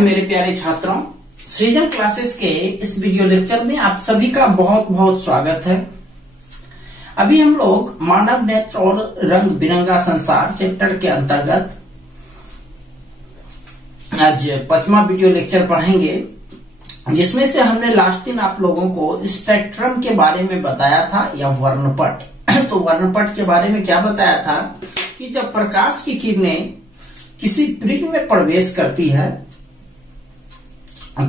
मेरे प्यारे छात्रों, सृजन क्लासेस के इस वीडियो लेक्चर में आप सभी का बहुत बहुत स्वागत है। अभी हम लोग मानव नेत्र और रंग बिरंगा संसार चैप्टर के अंतर्गत आज 5वां वीडियो लेक्चर पढ़ेंगे, जिसमें से हमने लास्ट दिन आप लोगों को स्पेक्ट्रम के बारे में बताया था या वर्णपट। तो वर्णपट के बारे में क्या बताया था कि जब प्रकाश की किरणें किसी प्रिज्म में प्रवेश करती है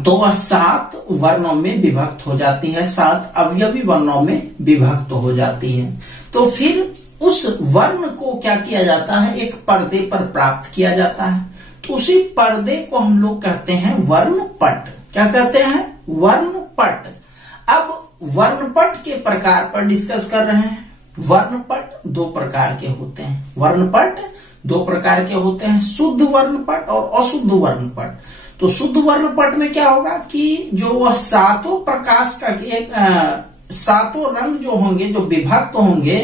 तो वह 7 वर्णों में विभक्त हो जाती है, 7 अवयवी वर्णों में विभक्त हो जाती है। तो फिर उस वर्ण को क्या किया जाता है, एक पर्दे पर प्राप्त किया जाता है। तो उसी पर्दे को हम लोग कहते हैं वर्णपट। क्या कहते हैं? वर्णपट। अब वर्णपट के प्रकार पर डिस्कस कर रहे हैं। वर्णपट 2 प्रकार के होते हैं। वर्णपट 2 प्रकार के होते हैं, शुद्ध वर्णपट और अशुद्ध वर्णपट। तो शुद्ध वर्णपट में क्या होगा कि जो वह 7 प्रकाश का 7 रंग जो होंगे, जो विभक्त होंगे,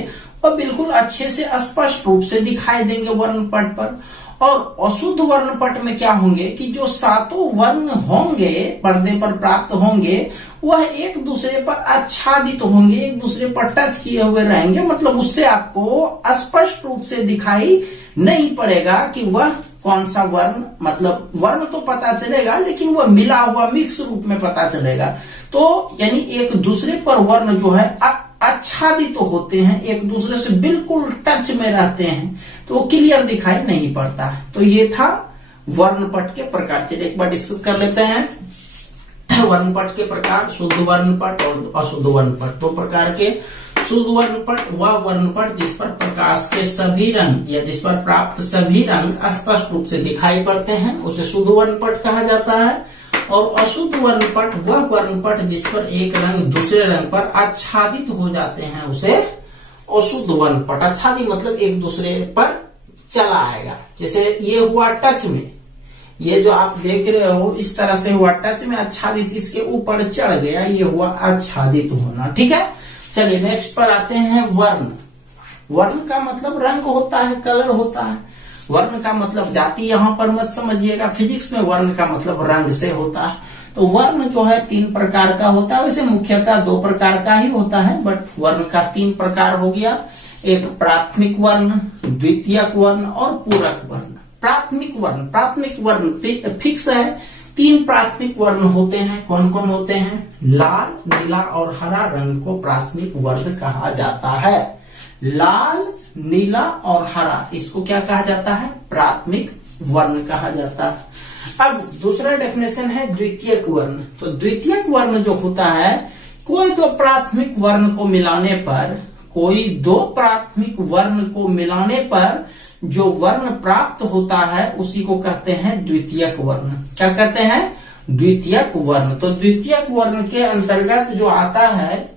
वह बिल्कुल अच्छे से स्पष्ट रूप से दिखाई देंगे वर्णपट पर। और अशुद्ध वर्णपट में क्या होंगे कि जो 7 वर्ण होंगे पर्दे पर प्राप्त होंगे, वह एक दूसरे पर आच्छादित होंगे, एक दूसरे पर टच किए हुए रहेंगे। मतलब उससे आपको स्पष्ट रूप से दिखाई नहीं पड़ेगा कि वह कौन सा वर्ण, मतलब वर्ण तो पता चलेगा लेकिन वह मिला हुआ मिक्स रूप में पता चलेगा। तो यानी एक दूसरे पर वर्ण जो है आच्छादित तो होते हैं, एक दूसरे से बिल्कुल टच में रहते हैं, तो वो क्लियर दिखाई नहीं पड़ता है। तो ये था वर्णपट के प्रकार। चलिए एक बार डिस्कस कर लेते हैं। वर्णपट के प्रकार, शुद्ध वर्णपट और अशुद्ध वर्णपट। 2 प्रकार के। शुद्ध वर्णपट वह वर्णपट जिस पर प्रकाश के सभी रंग या जिस पर प्राप्त सभी रंग स्पष्ट रूप से दिखाई पड़ते हैं, उसे शुद्ध वर्णपट कहा जाता है। और अशुद्ध वर्णपट वह वर्णपट जिस पर एक रंग दूसरे रंग पर आच्छादित हो जाते हैं, उसे अशुद्ध वर्णपट। आच्छादित मतलब एक दूसरे पर चला आएगा। जैसे ये हुआ टच में, ये जो आप देख रहे हो इस तरह से हुआ टच में आच्छादित, इसके ऊपर चढ़ गया, ये हुआ आच्छादित होना। ठीक है, चलिए नेक्स्ट पर आते हैं। वर्ण। वर्ण का मतलब रंग होता है, कलर होता है। वर्ण का मतलब जाति यहां पर मत समझिएगा, फिजिक्स में वर्ण का मतलब रंग से होता है। तो वर्ण जो है 3 प्रकार का होता है। वैसे मुख्यतः 2 प्रकार का ही होता है, बट वर्ण का 3 प्रकार हो गया। एक प्राथमिक वर्ण, द्वितीयक वर्ण और पूरक वर्ण। प्राथमिक वर्ण फिक्स है। 3 प्राथमिक वर्ण होते हैं। कौन कौन होते हैं? लाल, नीला और हरा रंग को प्राथमिक वर्ण कहा जाता है। लाल, नीला और हरा, इसको क्या कहा जाता है? प्राथमिक वर्ण कहा जाता है। अब दूसरा डेफिनेशन है द्वितीयक वर्ण। तो द्वितीयक वर्ण जो होता है, कोई 2 प्राथमिक वर्ण को मिलाने पर, कोई 2 प्राथमिक वर्ण को मिलाने पर जो वर्ण प्राप्त होता है उसी को कहते हैं द्वितीयक वर्ण। क्या कहते हैं? द्वितीयक वर्ण। तो द्वितीयक वर्ण के अंतर्गत जो आता है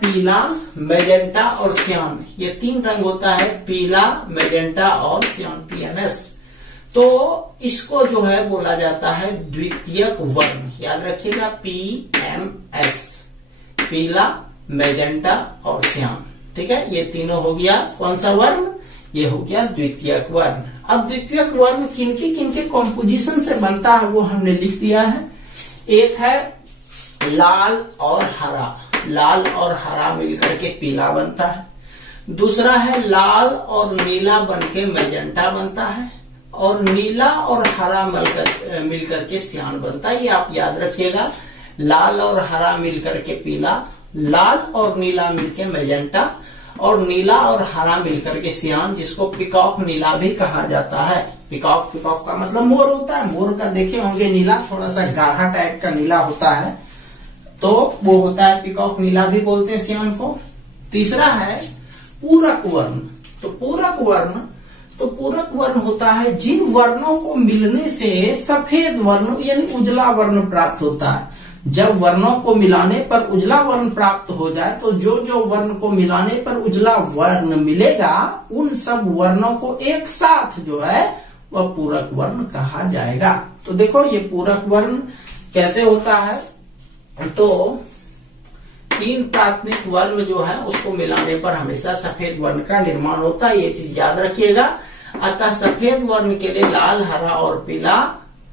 पीला, मैजेंटा और श्याम, ये 3 रंग होता है, पीला, मैजेंटा और श्याम, PMS। तो इसको जो है बोला जाता है द्वितीयक वर्ण। याद रखिएगा, PMS, पीला, मैजेंटा और श्याम। ठीक है, ये तीनों हो गया कौन सा वर्ण? ये हो गया द्वितीयक वर्ण। अब द्वितीयक वर्ण किनके कॉम्पोजिशन से बनता है वो हमने लिख दिया है। एक है लाल और हरा, लाल और हरा मिलकर के पीला बनता है। दूसरा है लाल और नीला बनके मैजेंटा बनता है, और नीला और हरा मिलकर के सियान बनता है। ये आप याद रखिएगा, लाल और हरा मिलकर के पीला, लाल और नीला मिलके मैजेंटा, और नीला और हरा मिलकर के सियान, जिसको पिकॉक नीला भी कहा जाता है। पिकॉक का मतलब मोर होता है। मोर का देखे होंगे नीला, थोड़ा सा गाढ़ा टाइप का नीला होता है, तो वो होता है पिकॉक नीला भी बोलते हैं सियान को। तीसरा है पूरक वर्ण। तो पूरक वर्ण होता है जिन वर्णों को मिलने से सफेद वर्ण यानी उजला वर्ण प्राप्त होता है। जब वर्णों को मिलाने पर उजला वर्ण प्राप्त हो जाए, तो जो वर्ण को मिलाने पर उजला वर्ण मिलेगा, उन सब वर्णों को एक साथ जो है वह पूरक वर्ण कहा जाएगा। तो देखो ये पूरक वर्ण कैसे होता है। तो 3 प्राथमिक वर्ण जो है उसको मिलाने पर हमेशा सफेद वर्ण का निर्माण होता है, ये चीज याद रखिएगा। अतः सफेद वर्ण के लिए लाल, हरा और पीला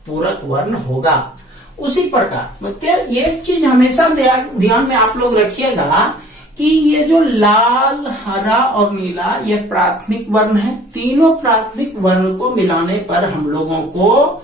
पूरक वर्ण होगा। उसी प्रकार मतलब ये चीज हमेशा ध्यान में आप लोग रखिएगा कि ये जो लाल, हरा और नीला ये प्राथमिक वर्ण है। तीनों प्राथमिक वर्ण को मिलाने पर हम लोगों को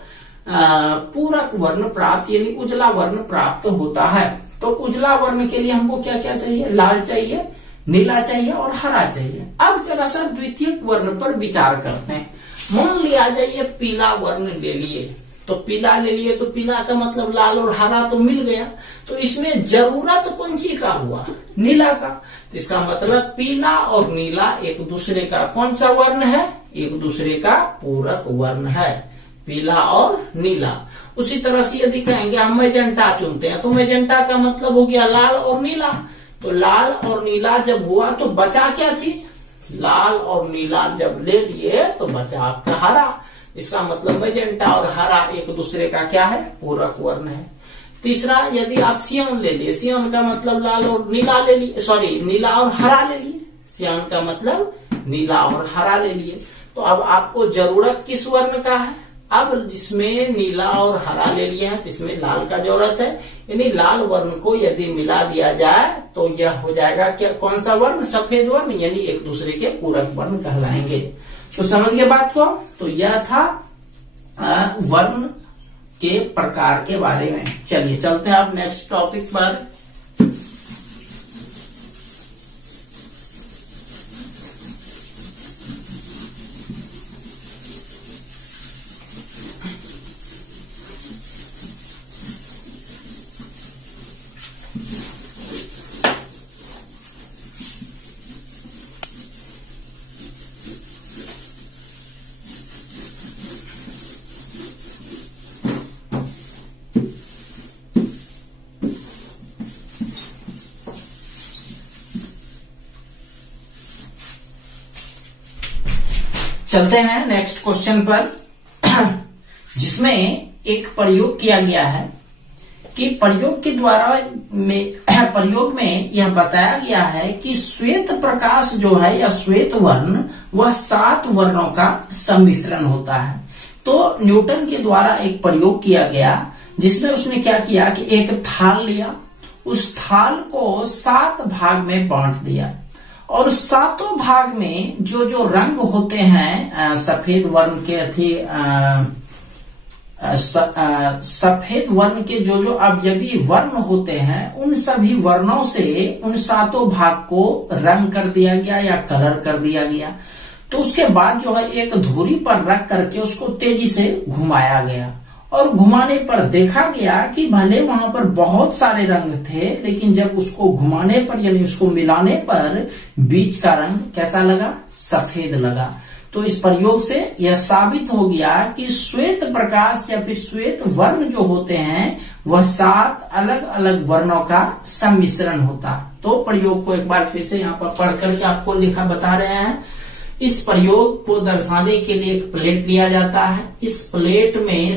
पूरक वर्ण प्राप्त यानी उजला वर्ण प्राप्त होता है। तो उजला वर्ण के लिए हमको क्या क्या चाहिए? लाल चाहिए, नीला चाहिए और हरा चाहिए। अब जरा सा द्वितीयक वर्ण पर विचार करते हैं। मान लिया जाए ये पीला वर्ण ले लिए, तो पीला ले लिए तो पीला का मतलब लाल और हरा तो मिल गया, तो इसमें जरूरत कौन सी का हुआ? नीला का। तो इसका मतलब पीला और नीला एक दूसरे का कौन सा वर्ण है? एक दूसरे का पूरक वर्ण है, पीला और नीला। उसी तरह से यदि कहेंगे हम मैजेंटा चुनते हैं, तो मैजेंटा का मतलब हो गया लाल और नीला। तो लाल और नीला जब हुआ तो बचा क्या चीज? लाल और नीला जब ले लिए तो बचा आपका हरा। इसका मतलब मैजेंटा और हरा एक दूसरे का क्या है? पूरक वर्ण है। तीसरा, यदि आप सियान ले लिए, सियान का मतलब लाल और नीला ले लिए, सॉरी नीला और हरा ले लिए, सियान का मतलब नीला और हरा ले लिए। तो अब आपको जरूरत किस वर्ण का है? अब जिसमें नीला और हरा ले लिए हैं जिसमें लाल का जरूरत है, यानी लाल वर्ण को यदि मिला दिया जाए तो यह हो जाएगा क्या? कौन सा वर्ण? सफेद वर्ण, यानी एक दूसरे के पूरक वर्ण कहलाएंगे। तो समझ गए बात को? तो यह था वर्ण के प्रकार के बारे में। चलिए चलते हैं अब नेक्स्ट टॉपिक पर। चलते हैं नेक्स्ट क्वेश्चन पर, जिसमें एक प्रयोग किया गया है कि प्रयोग में यह बताया गया है कि श्वेत प्रकाश जो है या श्वेत वर्ण वह 7 वर्णों का सम्मिश्रण होता है। तो न्यूटन के द्वारा एक प्रयोग किया गया जिसमें उसने क्या किया कि एक थाल लिया, उस थाल को 7 भाग में बांट दिया और 7 भाग में जो जो रंग होते हैं सफेद वर्ण के सफेद वर्ण के जो जो अवयवी वर्ण होते हैं उन सभी वर्णों से उन 7 भाग को रंग कर दिया गया या कलर कर दिया गया। तो उसके बाद जो है एक धुरी पर रख करके उसको तेजी से घुमाया गया और घुमाने पर देखा गया कि भले वहां पर बहुत सारे रंग थे, लेकिन जब उसको घुमाने पर यानी उसको मिलाने पर बीच का रंग कैसा लगा? सफेद लगा। तो इस प्रयोग से यह साबित हो गया कि श्वेत प्रकाश या फिर श्वेत वर्ण जो होते हैं वह 7 अलग अलग वर्णों का सम्मिश्रण होता। तो प्रयोग को एक बार फिर से यहाँ पर पढ़ करके आपको लिखा बता रहे हैं। इस प्रयोग को दर्शाने के लिए एक प्लेट लिया जाता है। इस प्लेट में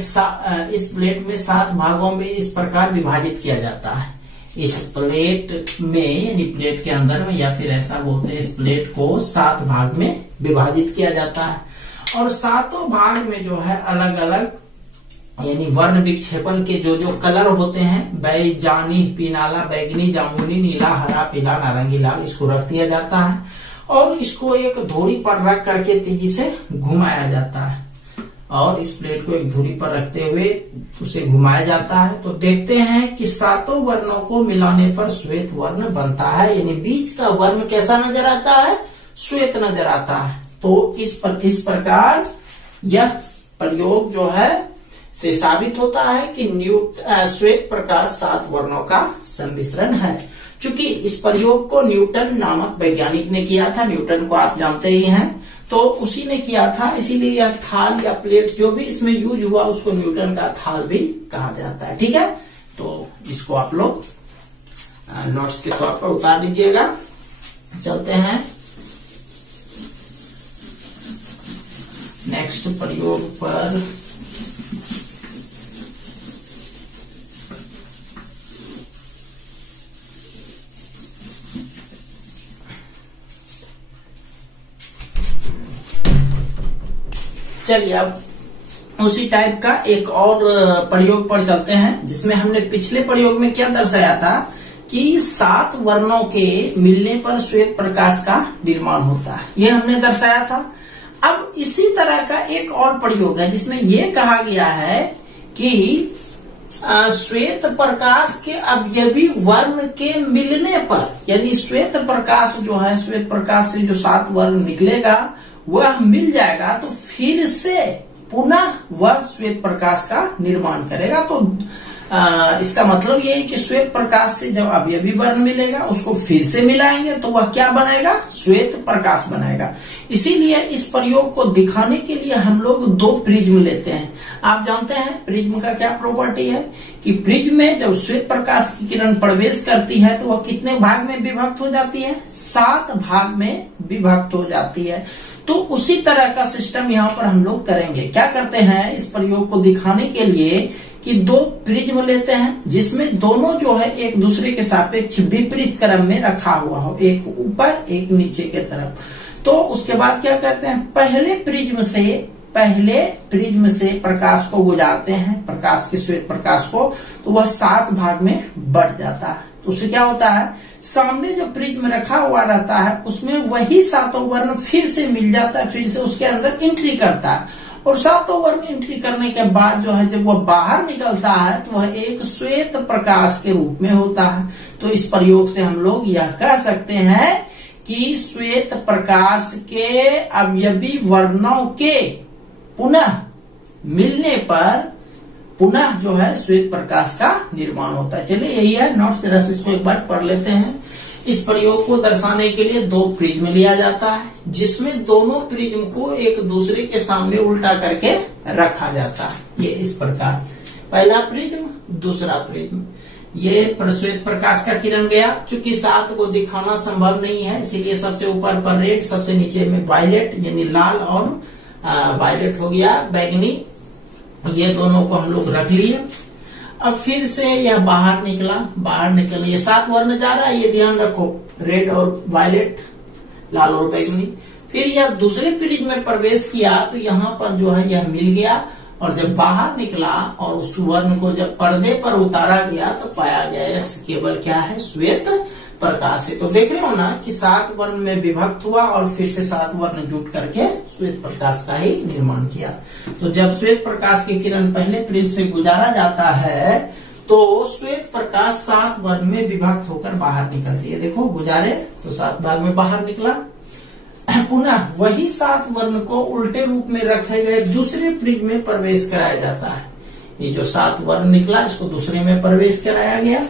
7 भागों में इस प्रकार विभाजित किया जाता है। इस प्लेट में यानी प्लेट के अंदर में या फिर ऐसा बोलते हैं, इस प्लेट को 7 भाग में विभाजित किया जाता है और 7 भाग में जो है अलग अलग यानी वर्ण विक्षेपण के जो जो कलर होते हैं, बैजानी, पीनाला, बैगनी, जामुनी, नीला, हरा, पीला, नारंगी, लाल, इसको रख दिया जाता है और इसको एक धुरी पर रख करके तेजी से घुमाया जाता है और इस प्लेट को एक धुरी पर रखते हुए उसे घुमाया जाता है। तो देखते हैं कि 7 वर्णों को मिलाने पर श्वेत वर्ण बनता है, यानी बीच का वर्ण कैसा नजर आता है? श्वेत नजर आता है। तो इस प्रकार यह प्रयोग जो है से साबित होता है कि श्वेत प्रकाश 7 वर्णों का सम्मिश्रण है। चूंकि इस प्रयोग को न्यूटन नामक वैज्ञानिक ने किया था, न्यूटन को आप जानते ही हैं, तो उसी ने किया था, इसीलिए यह थाल या प्लेट जो भी इसमें यूज हुआ उसको न्यूटन का थाल भी कहा जाता है। ठीक है, तो इसको आप लोग नोट्स के तौर पर उतार लीजिएगा। चलते हैं नेक्स्ट प्रयोग पर। चलिए अब उसी टाइप का एक और प्रयोग पर चलते हैं, जिसमें हमने पिछले प्रयोग में क्या दर्शाया था कि 7 वर्णों के मिलने पर श्वेत प्रकाश का निर्माण होता है, ये हमने दर्शाया था। अब इसी तरह का एक और प्रयोग है जिसमें यह कहा गया है कि श्वेत प्रकाश के अवयवी वर्ण के मिलने पर, यानी श्वेत प्रकाश जो है, श्वेत प्रकाश से जो 7 वर्ण निकलेगा वह मिल जाएगा तो फिर से पुनः वह श्वेत प्रकाश का निर्माण करेगा। तो इसका मतलब ये है कि श्वेत प्रकाश से जब अवयवी वर्ण मिलेगा उसको फिर से मिलाएंगे तो वह क्या बनेगा, श्वेत प्रकाश बनेगा। इसीलिए इस प्रयोग को दिखाने के लिए हम लोग 2 प्रिज्म लेते हैं। आप जानते हैं प्रिज्म का क्या प्रॉपर्टी है कि प्रिज्म में जब श्वेत प्रकाश की किरण प्रवेश करती है तो वह कितने भाग में विभक्त हो जाती है, 7 भाग में विभक्त हो जाती है। तो उसी तरह का सिस्टम यहाँ पर हम लोग करेंगे। क्या करते हैं, इस प्रयोग को दिखाने के लिए कि 2 प्रिज्म लेते हैं जिसमें दोनों जो है एक दूसरे के सापेक्ष विपरीत क्रम में रखा हुआ हो, एक ऊपर एक नीचे के तरफ। तो उसके बाद क्या करते हैं, पहले प्रिज्म से प्रकाश को गुजारते हैं, प्रकाश के श्वेत प्रकाश को, तो वह 7 भाग में बढ़ जाता है। तो उससे क्या होता है, सामने जो प्रिज्म रखा हुआ रहता है उसमें वही 7 वर्ण फिर से मिल जाता है, फिर से उसके अंदर एंट्री करता है, और 7 वर्ण एंट्री करने के बाद जो है जब वह बाहर निकलता है तो वह एक श्वेत प्रकाश के रूप में होता है। तो इस प्रयोग से हम लोग यह कह सकते हैं कि श्वेत प्रकाश के अवयवी वर्णों के पुनः मिलने पर पुनः जो है श्वेत प्रकाश का निर्माण होता है। चलिए यही है नोट्स, जरा से इसको एक बार पढ़ लेते हैं। इस प्रयोग को दर्शाने के लिए 2 प्रिज्म लिया जाता है जिसमें दोनों प्रिज्म को एक दूसरे के सामने उल्टा करके रखा जाता है। ये इस प्रकार, पहला प्रिज्म, दूसरा प्रिज्म। ये श्वेत प्रकाश का किरण गया, चूंकि 7 को दिखाना संभव नहीं है इसीलिए सबसे ऊपर पर रेड, सबसे नीचे में वायलेट, यानी लाल और वायलेट हो गया बैगनी। ये दोनों को हम लोग रख लिए। अब फिर से यह बाहर निकल, ये 7 वर्ण जा रहा है, ये ध्यान रखो, रेड और वायलेट, लाल और बैगनी। फिर यह दूसरे प्रिज्म में प्रवेश किया तो यहाँ पर जो है यह मिल गया, और जब बाहर निकला और उस वर्ण को जब पर्दे पर उतारा गया तो पाया गया केवल क्या है, श्वेत प्रकाश है। तो देख रहे हो ना कि 7 वर्ण में विभक्त हुआ और फिर से 7 वर्ण जुट करके श्वेत प्रकाश का ही निर्माण किया। तो जब श्वेत प्रकाश की किरण पहले प्रिज्म से गुजारा जाता है तो श्वेत प्रकाश 7 वर्ण में विभक्त होकर बाहर निकलती है। देखो गुजारे तो 7 भाग में बाहर निकला, पुनः वही 7 वर्ण को उल्टे रूप में रखे गए दूसरे प्रिज्म में प्रवेश कराया जाता है। ये जो 7 वर्ण निकला इसको दूसरे में प्रवेश कराया गया।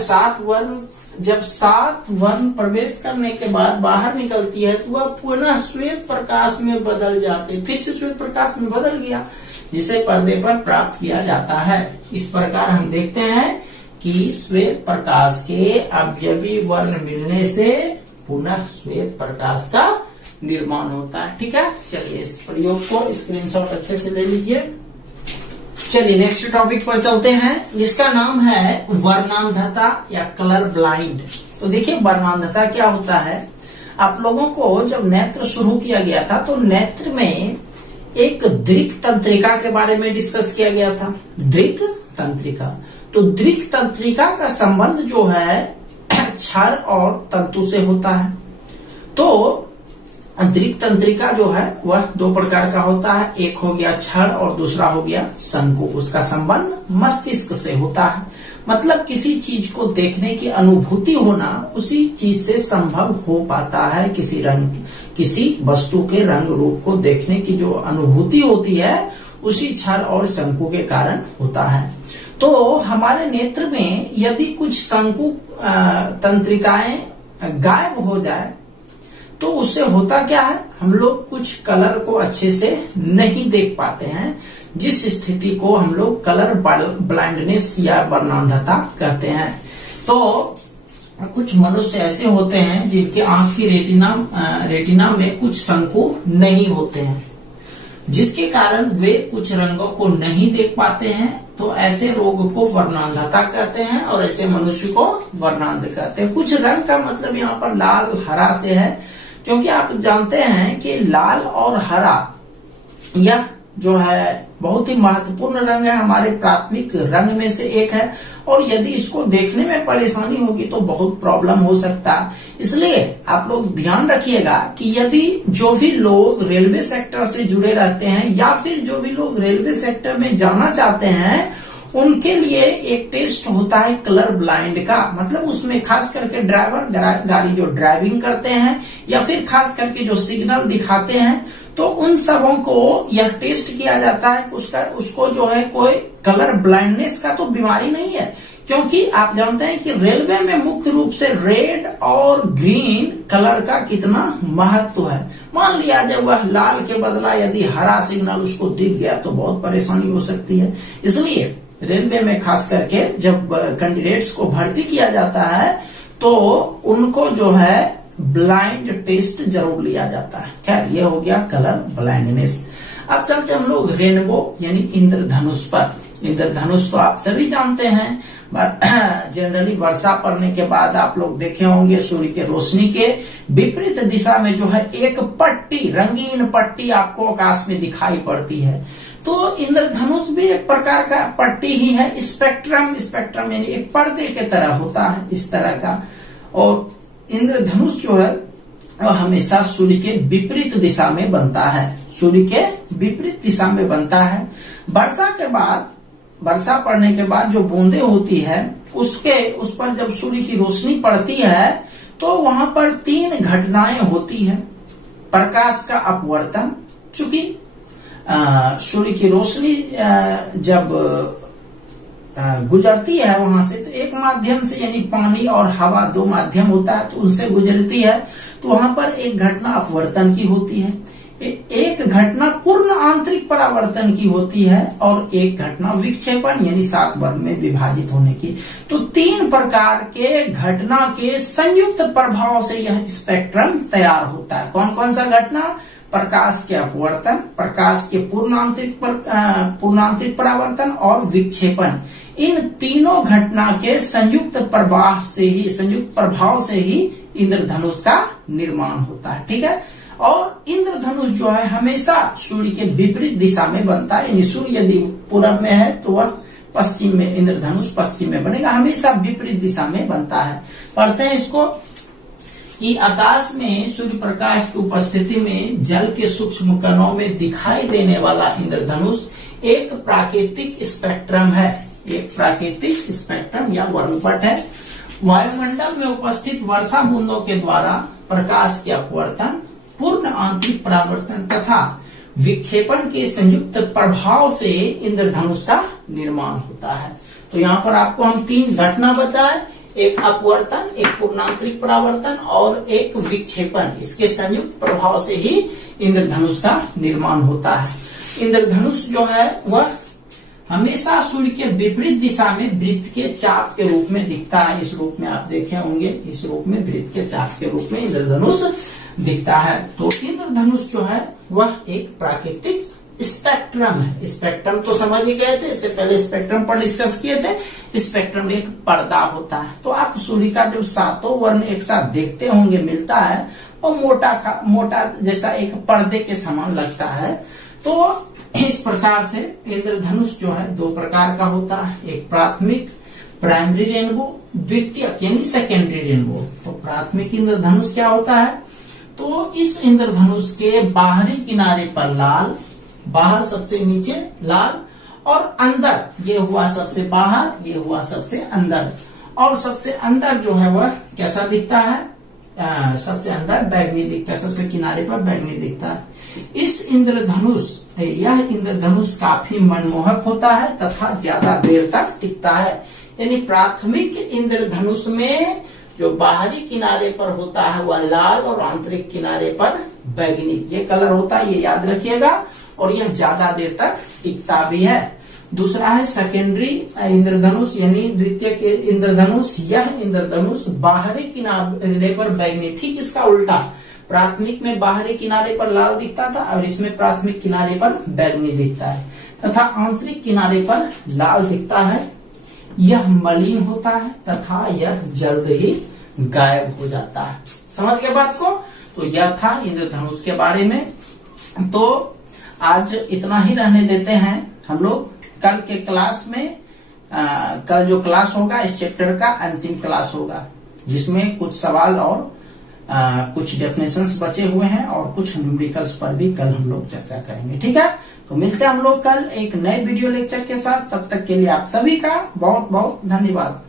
7 वर्ण, जब 7 वर्ण प्रवेश करने के बाद बाहर निकलती है तो वह पुनः श्वेत प्रकाश में बदल जाते, फिर से श्वेत प्रकाश में बदल गया, जिसे पर्दे पर प्राप्त किया जाता है। इस प्रकार हम देखते हैं कि श्वेत प्रकाश के अवयवी वर्ण मिलने से पुनः श्वेत प्रकाश का निर्माण होता है। ठीक है, चलिए इस प्रयोग को स्क्रीनशॉट अच्छे से ले लीजिए। चलिए नेक्स्ट टॉपिक पर चलते हैं जिसका नाम है वर्णांधता या कलर ब्लाइंड। तो देखिए वर्णांधता क्या होता है, आप लोगों को जब नेत्र शुरू किया गया था तो नेत्र में एक दृक् तंत्रिका के बारे में डिस्कस किया गया था। दृक् तंत्रिका, तो दृक् तंत्रिका का संबंध जो है क्षर और तंतु से होता है। तो दृक् तंत्रिका जो है वह 2 प्रकार का होता है, एक हो गया क्षर और दूसरा हो गया शंकु। उसका संबंध मस्तिष्क से होता है, मतलब किसी चीज को देखने की अनुभूति होना उसी चीज से संभव हो पाता है। किसी वस्तु के रंग रूप को देखने की जो अनुभूति होती है उसी क्षर और शंकु के कारण होता है। तो हमारे नेत्र में यदि कुछ शंकु तंत्रिकाएं गायब हो जाए तो उससे होता क्या है, हम लोग कुछ कलर को अच्छे से नहीं देख पाते हैं, जिस स्थिति को हम लोग कलर ब्लाइंडनेस या वर्णांधता कहते हैं। तो कुछ मनुष्य ऐसे होते हैं जिनके आंख की रेटिना में कुछ शंकु नहीं होते हैं, जिसके कारण वे कुछ रंगों को नहीं देख पाते हैं। तो ऐसे रोग को वर्णांधता कहते हैं और ऐसे मनुष्य को वर्णांध कहते हैं। कुछ रंग का मतलब यहाँ पर लाल हरा से है, क्योंकि आप जानते हैं कि लाल और हरा यह जो है बहुत ही महत्वपूर्ण रंग है, हमारे प्राथमिक रंग में से एक है, और यदि इसको देखने में परेशानी होगी तो बहुत प्रॉब्लम हो सकता है। इसलिए आप लोग ध्यान रखिएगा कि यदि जो भी लोग रेलवे सेक्टर से जुड़े रहते हैं या फिर जो भी लोग रेलवे सेक्टर में जाना चाहते हैं, उनके लिए एक टेस्ट होता है कलर ब्लाइंड का। मतलब उसमें खास करके ड्राइवर गाड़ी जो ड्राइविंग करते हैं या फिर खास करके जो सिग्नल दिखाते हैं, तो उन सबों को यह टेस्ट किया जाता है कि उसको जो है कोई कलर ब्लाइंडनेस का तो बीमारी नहीं है, क्योंकि आप जानते हैं कि रेलवे में मुख्य रूप से रेड और ग्रीन कलर का कितना महत्व है। मान लिया जब वह लाल के बदला यदि हरा सिग्नल उसको दिख गया तो बहुत परेशानी हो सकती है। इसलिए रेलवे में खास करके जब कैंडिडेट्स को भर्ती किया जाता है तो उनको जो है ब्लाइंड टेस्ट जरूर लिया जाता है। खैर, ये हो गया कलर ब्लाइंडनेस। अब चलते हम लोग रेनबो यानी इंद्रधनुष पर। इंद्रधनुष तो आप सभी जानते हैं, जनरली वर्षा पड़ने के बाद आप लोग देखे होंगे सूर्य के रोशनी के विपरीत दिशा में जो है एक पट्टी, रंगीन पट्टी आपको आकाश में दिखाई पड़ती है। तो इंद्रधनुष भी एक प्रकार का पट्टी ही है, स्पेक्ट्रम यानी एक पर्दे के तरह होता है इस तरह का। और इंद्रधनुष जो है वह हमेशा सूर्य के विपरीत दिशा में बनता है, सूर्य के विपरीत दिशा में बनता है। वर्षा पड़ने के बाद जो बूंदे होती है उस पर जब सूर्य की रोशनी पड़ती है तो वहां पर 3 घटनाएं होती है। प्रकाश का अपवर्तन, चूंकि सूर्य की रोशनी जब गुजरती है वहां से तो एक माध्यम से यानी पानी और हवा 2 माध्यम होता है, तो उनसे गुजरती है, तो वहां पर एक घटना अपवर्तन की होती है, एक घटना पूर्ण आंतरिक परावर्तन की होती है और एक घटना विक्षेपण यानी 7 वर्ग में विभाजित होने की। तो 3 प्रकार के घटना के संयुक्त प्रभाव से यह स्पेक्ट्रम तैयार होता है। कौन कौन सा घटना? प्रकाश के अपवर्तन, प्रकाश के पूर्णांतरिक परावर्तन और विक्षेपण। इन तीनों घटना के संयुक्त प्रभाव से ही इंद्रधनुष का निर्माण होता है। ठीक है, और इंद्रधनुष जो है हमेशा सूर्य के विपरीत दिशा में बनता है, यानी सूर्य यदि पूरब में है तो वह पश्चिम में, इंद्रधनुष पश्चिम में बनेगा, हमेशा विपरीत दिशा में बनता है। पढ़ते हैं इसको कि आकाश में सूर्य प्रकाश की उपस्थिति में जल के सूक्ष्म कणों में दिखाई देने वाला इंद्रधनुष एक प्राकृतिक स्पेक्ट्रम है, एक प्राकृतिक स्पेक्ट्रम या वर्णपट है। वायुमंडल में उपस्थित वर्षा बूंदों के द्वारा प्रकाश के अपवर्तन, पूर्ण आंतरिक परावर्तन तथा विक्षेपण के संयुक्त प्रभाव से इंद्रधनुष का निर्माण होता है। तो यहाँ पर आपको हम 3 घटना बताए, एक अपवर्तन, एक पूर्णांतरिक परावर्तन और एक विक्षेपण। इसके संयुक्त प्रभाव से ही इंद्रधनुष का निर्माण होता है। इंद्रधनुष जो है वह हमेशा सूर्य के विपरीत दिशा में वृत्त के चाप के रूप में दिखता है। इस रूप में आप देखे होंगे, इस रूप में वृत्त के चाप के रूप में इंद्रधनुष दिखता है। तो इंद्रधनुष जो है वह एक प्राकृतिक स्पेक्ट्रम है। स्पेक्ट्रम तो समझ ही गए थे, इससे पहले स्पेक्ट्रम पर डिस्कस किए थे। स्पेक्ट्रम एक पर्दा होता है। तो आप सूर्य का जब 7 वर्ण एक साथ देखते होंगे मिलता है, वो मोटा जैसा एक पर्दे के समान लगता है। तो इस प्रकार से इंद्रधनुष जो है 2 प्रकार का होता है, एक प्राथमिक प्राइमरी रेनबो, द्वितीयक यानी सेकेंडरी रेनबो। तो प्राथमिक इंद्रधनुष क्या होता है? तो इस इंद्रधनुष के बाहरी किनारे पर लाल, बाहर सबसे नीचे लाल, और अंदर ये हुआ सबसे बाहर, ये हुआ सबसे अंदर, और सबसे अंदर जो है वह कैसा दिखता है? सबसे अंदर बैंगनी दिखता है, सबसे किनारे पर बैंगनी दिखता है। यह इंद्रधनुष काफी मनमोहक होता है तथा ज्यादा देर तक टिकता है। यानी प्राथमिक इंद्रधनुष में जो बाहरी किनारे पर होता है वह लाल और आंतरिक किनारे पर बैंगनी, ये कलर होता है, ये याद रखिएगा, और यह ज्यादा देर तक टिकता भी है। दूसरा है सेकेंडरी इंद्रधनुष यानी द्वितीय के इंद्रधनुष। यह इंद्रधनुष बाहरी किनारे पर बैंगनी, ठीक इसका उल्टा, प्राथमिक में बाहरी किनारे पर लाल दिखता था और इसमें प्राथमिक किनारे पर बैंगनी दिखता है, तथा आंतरिक किनारे पर लाल दिखता है। यह मलिन होता है तथा यह जल्द ही गायब हो जाता है। समझ गए बात को? तो यह था इंद्रधनुष के बारे में। तो आज इतना ही रहने देते हैं हम लोग। कल के क्लास में कल जो क्लास होगा इस चैप्टर का अंतिम क्लास होगा, जिसमें कुछ सवाल और कुछ डेफिनेशंस बचे हुए हैं और कुछ न्यूमेरिकल्स पर भी कल हम लोग चर्चा करेंगे। ठीक है, तो मिलते हैं हम लोग कल एक नए वीडियो लेक्चर के साथ। तब तक के लिए आप सभी का बहुत बहुत धन्यवाद।